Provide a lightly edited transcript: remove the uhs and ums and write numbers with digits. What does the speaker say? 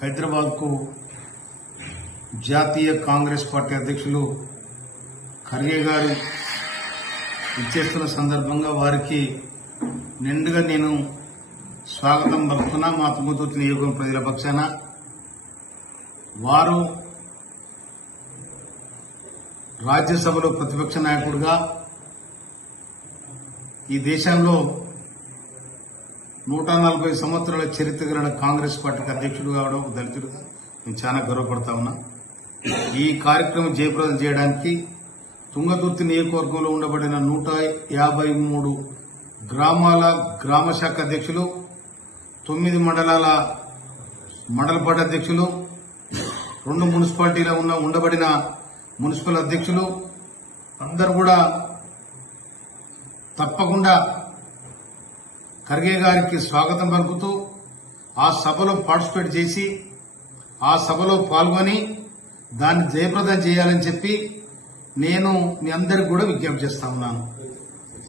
హైదరాబాద్కు జాతీయ కాంగ్రెస్ పార్టీ అధ్యక్షులు ఖర్గే గారు ఇచ్చేస్తున్న సందర్భంగా వారికి నిండుగా నేను స్వాగతం పలుకుతున్నా. మా తుంగతుర్తి నియోజకవర్గం ప్రజల పక్షాన వారు రాజ్యసభలో ప్రతిపక్ష నాయకుడిగా ఈ దేశంలో 140 సంవత్సరాల చరిత్ర కలిగిన కాంగ్రెస్ పార్టీకి అధ్యక్షుడు కావడం దళితుడు నేను చాలా గర్వపడతా ఉన్నా. ఈ కార్యక్రమం జయప్రదం చేయడానికి తుంగతుర్తి నియోజకవర్గంలో ఉండబడిన 153 గ్రామాల గ్రామ శాఖ అధ్యక్షులు, 9 మండలాల మండల పార్టీ అధ్యక్షులు, 2 మున్సిపాలిటీలో ఉండబడిన మున్సిపల్ అధ్యక్షులు అందరూ కూడా తప్పకుండా ఖర్గే గారికి స్వాగతం పలుకుతూ ఆ సభలో పార్టిసిపేట్ చేసి ఆ సభలో పాల్గొని దాన్ని జయప్రదం చేయాలని చెప్పి నేను మీ అందరికి కూడా విజ్ఞప్తి చేస్తా ఉన్నాను.